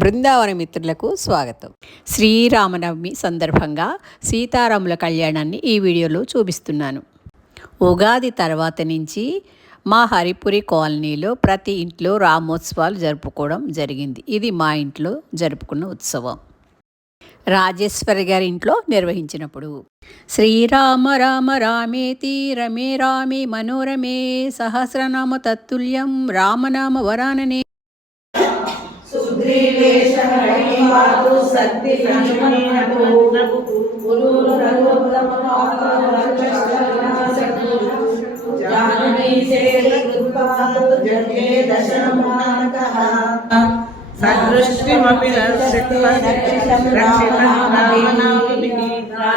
బృందావన మిత్రులకు స్వాగతం. శ్రీరామనవమి సందర్భంగా సీతారాముల కళ్యాణాన్ని ఈ వీడియోలో చూపిస్తున్నాను. ఉగాది తర్వాత నుంచి మా హరిపురి కాలనీలో ప్రతి ఇంట్లో రామోత్సవాలు జరుపుకోవడం జరిగింది. ఇది మా ఇంట్లో జరుపుకున్న ఉత్సవం. రాజేశ్వరి గారి ఇంట్లో నిర్వహించినప్పుడు శ్రీరామ రామ రామేతి రమే రామే మనోరమే సహస్రనామ తత్తుల్యం రామనామ వరాననే సదృష్టిమపి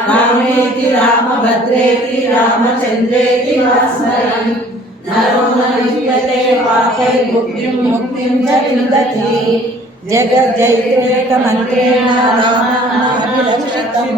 రామేతి రామభద్రేతి రామచంద్రేతి వాస్మరన్ నరో లిప్యతే పాపై ముక్తిం చ విదధి జగజ్జైత్రేక మంత్రేణ రామాభిలక్షితం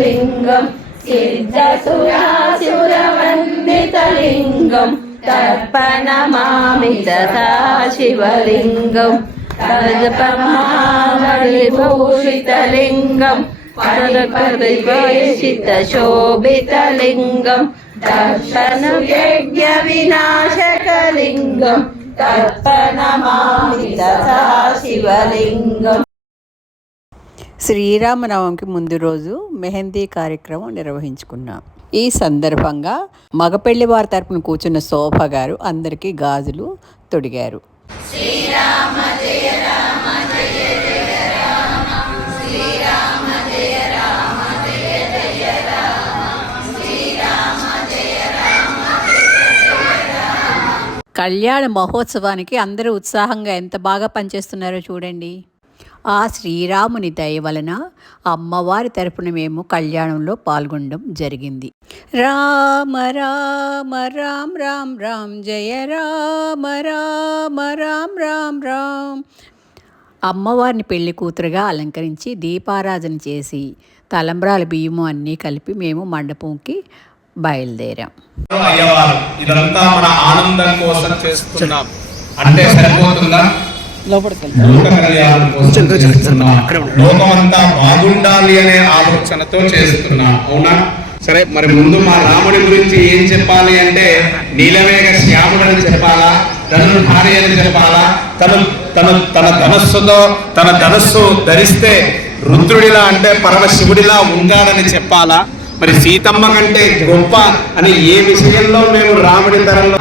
లింగం సిద్ధసురాసురవందితలింగం తర్పణమామి తథా శివలింగం తదపమావళిభూషితలింగం పదపరివేషితశోభితలింగం దర్శనయజ్ఞ వినాశకలింగం తర్పణమామి తథా శివలింగం. శ్రీరామనవమికి ముందు రోజు మెహందీ కార్యక్రమం నిర్వహించుకున్నాం. ఈ సందర్భంగా మగపెళ్లి వారి తరపున కూర్చున్న శోభ గారు అందరికీ గాజులు తొడిగారు. శ్రీరామ జయ రామ జయ జయ రామ శ్రీరామ జయ రామ జయ జయ రామ శ్రీరామ జయ రామ జయ జయ రామ. కళ్యాణ మహోత్సవానికి అందరూ ఉత్సాహంగా ఎంత బాగా పనిచేస్తున్నారో చూడండి. ఆ శ్రీరాముని దయ వలన అమ్మవారి తరపున మేము కళ్యాణంలో పాల్గొనడం జరిగింది. రామ రామ రామ్ రామ్ రామ్ జయ రామ రామ రామ్ రామ్ రామ్. అమ్మవారిని పెళ్లి కూతురుగా అలంకరించి దీపారాధన చేసి తలంబ్రాల బియ్యము అన్నీ కలిపి మేము మండపంకి బయలుదేరాం. ఇదంతా మన ఆనందం కోసం చేస్తున్నాం అంటే సరిపోతుందా? లోకమంతా బాగుండాలి అనే ఆలోచనతో చేస్తున్నాం, అవునా? సరే, మరి ముందు మా రాముడి గురించి ఏం చెప్పాలి అంటే నీలమేఘ శ్యాముడని చెప్పాలా, ధనుడు భార్య అని చెప్పాలా, తన ధనస్సు ధరిస్తే రుద్రుడిలా అంటే పరమశివుడిలా ఉండాలని చెప్పాలా? మరి సీతమ్మ కంటే గొప్ప అని ఏ విషయంలో మేము రాముడి తరంలో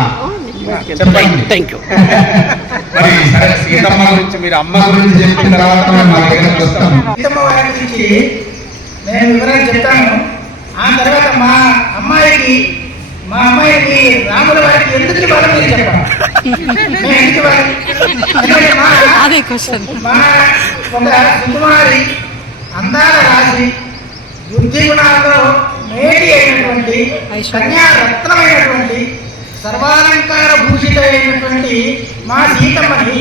చెప్పండి. Thank you. మరి సరే, సీతమ్మ గురించి మీరు అమ్మ గురించి చెప్పిన తర్వాత సీతమ్మ వారి గురించి నేను వివరాలు చెప్తాను. ఆ తర్వాత మా అమ్మాయికి రాముల వారికి ఎందుకు ఇవ్వాలి మీరు చెప్పండి. మా ఒక సుకుమారి అందాల రాశి బుద్ధి గుణాల్లో మేటి అయినటువంటి కన్యారత్నమైనటువంటి సర్వాలంకార భూషితమైనటువంటి మా సీతమ్మని,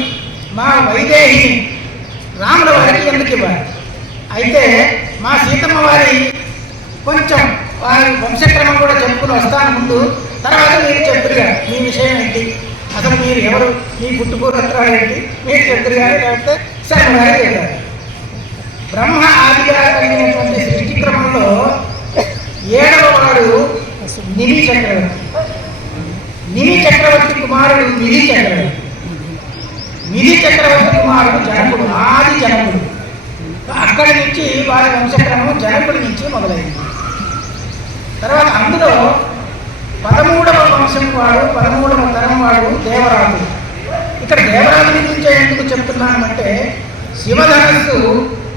మా వైదేహిని రాముల వారికి ఎందుకు ఇవ్వాలి? అయితే మా సీతమ్మ వారి కొంచెం వారి వంశక్రమం కూడా చెప్పుకుని వస్తాను ముందు. తర్వాత మీరు చెప్తురుగా మీ విషయం ఏంటి, అసలు మీరు ఎవరు, మీ పుట్టుపూర్వత్రాలు ఏంటి మీరు చెప్తురు కానీ లేకపోతే శర్మ గారు చెప్పారు. బ్రహ్మ ఆదిగా కలిగినటువంటి సృష్టి క్రమంలో 7వ వాడు నిమి చక్రవర్తి. నిమి చక్రవర్తి కుమారుడు మిథి చక్రవర్తి. మిథి చక్రవర్తి కుమారుడు జనకుడు, ఆది జనకుడు. అక్కడి నుంచి వారి వంశక్రమం జనకుడి నుంచి మొదలైంది. తర్వాత అందులో 13వ వంశం వాడు, 13వ తరం వాడు దేవరాజు. ఇక్కడ దేవరాజుని గురించి ఎందుకు చెప్తున్నానంటే శివధనస్సు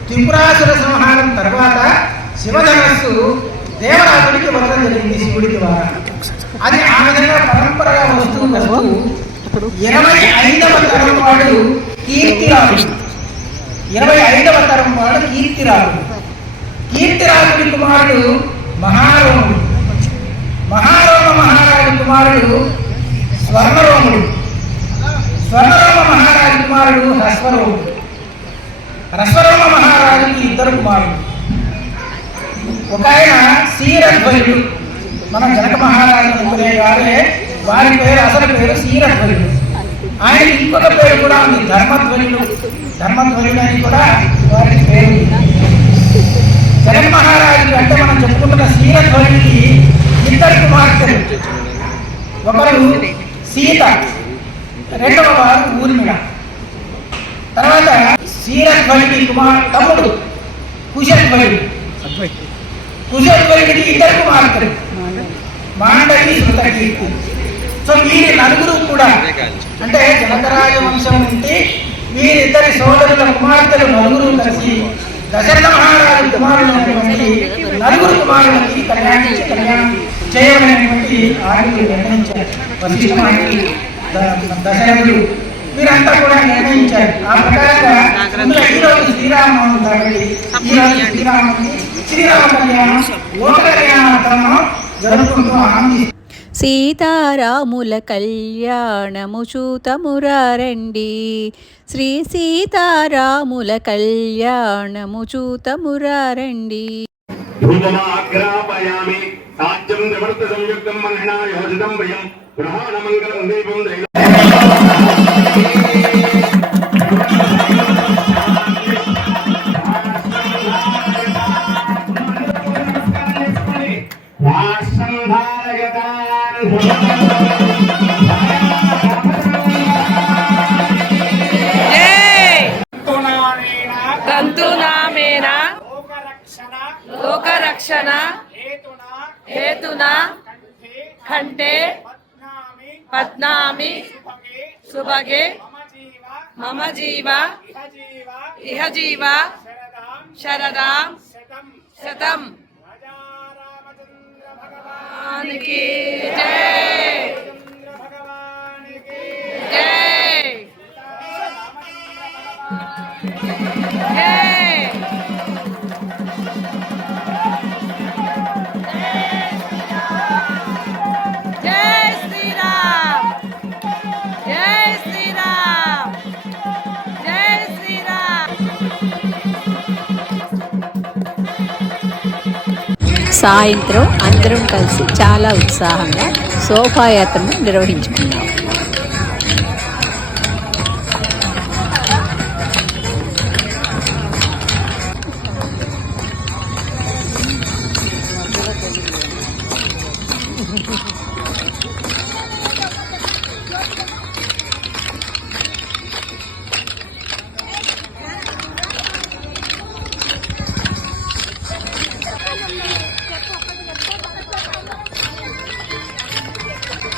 త్రిపురాసుర సంహారం తర్వాత శివధనస్సు దేవరాజుడికి వదలం జరిగింది శివుడి ద్వారా. అది ఆ విధంగా పరంపరగా వస్తూ 25వ తరం వాడు కీర్తిరాజు. 25వ తరం వాడు కీర్తిరాజు. కీర్తిరాజుడి కుమారుడు మహారోముడు. మహారోమ మహారాజు కుమారుడు స్వర్ణరోముడు. స్వర్ణరోమ మహారాజు కుమారుడు హ్రస్వరోముడు. హ్రస్వరోమ మహారాజుకి 2 కుమారుడు. ఒక ఆయన శ్రీరధ్వజుడు. మనం జనక మహారాజు అనుకునే వారే వారి పేరు అసలు పేరు శ్రీరధ్వజుడు. ఆయన ఇంకొక పేరు కూడా ఉంది, ధర్మధ్వజుడు. ధర్మధ్వజుడు అని కూడా వారికి పేరు ఉంది. జగన్ మహారాజు అంటే మనం చెప్పుకుంటున్న శ్రీరధ్వజుడికి ఇద్దరు కుమార్తెలు, ఒకరు సీత, రెండవ వారు ఊర్మిళ. తర్వాత శ్రీరధ్వజుడి తమ్ముడు కుశధ్వజుడు. కుశధ్వజుడికి ఇద్దరు కుమార్తెలు, మాండవి, శృతకీర్తి. సో వీరి నలుగురు కూడా అంటే జనకరాజ వంశం నుండి వీరిద్దరి సోదరుల కుమార్తెలు నలుగురు కలిసి దశరథ మహారాజు కుమారులైనటువంటి నలుగురు కుమారులకి కళ్యాణం చేయవలైనటువంటి ఆర్యులు నిర్ణయించారు. వశిష్ఠ మహర్షి, దశరథుడు వీరంతా కూడా నిర్ణయించారు. ఆ ప్రకారంగా ఈరోజు శ్రీరామనవమి కాబట్టి ఈరోజు శ్రీరామ కళ్యాణం లోక కళ్యాణార్థం జరుపుకుంటూ ఆనందిస్తారు. సీతారాముల కళ్యాణము చూతమురారండి, శ్రీ సీతారాముల కళ్యాణము చూతమురారండి. ధూపమాగ్రాపయామి సాధ్యం నివర్త సంయుక్తం మహిళా యోజితం ప్రియం గ్రహాణ మంగళం దీపం తంతునామేన లోకరక్షణ హేతునా కంఠే పద్నామి సుభగే మమ జీవ ఇహ జీవ శరదాం శతం. భగవానికి జై జై జై. జై శ్రీరామ్, జై శ్రీరామ్, జై శ్రీరామ్. సాయంత్రం అందరం కలిసి చాలా ఉత్సాహంగా శోభాయాత్రను నిర్వహించుకున్నాం.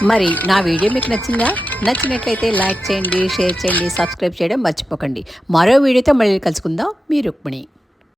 మరి నా వీడియో మీకు నచ్చిందా? నచ్చినట్లయితే లైక్ చేయండి, షేర్ చేయండి, సబ్స్క్రైబ్ చేయడం మర్చిపోకండి. మరో వీడియోతో మళ్ళీ కలుసుకుందాం. మీ రుక్మిణి.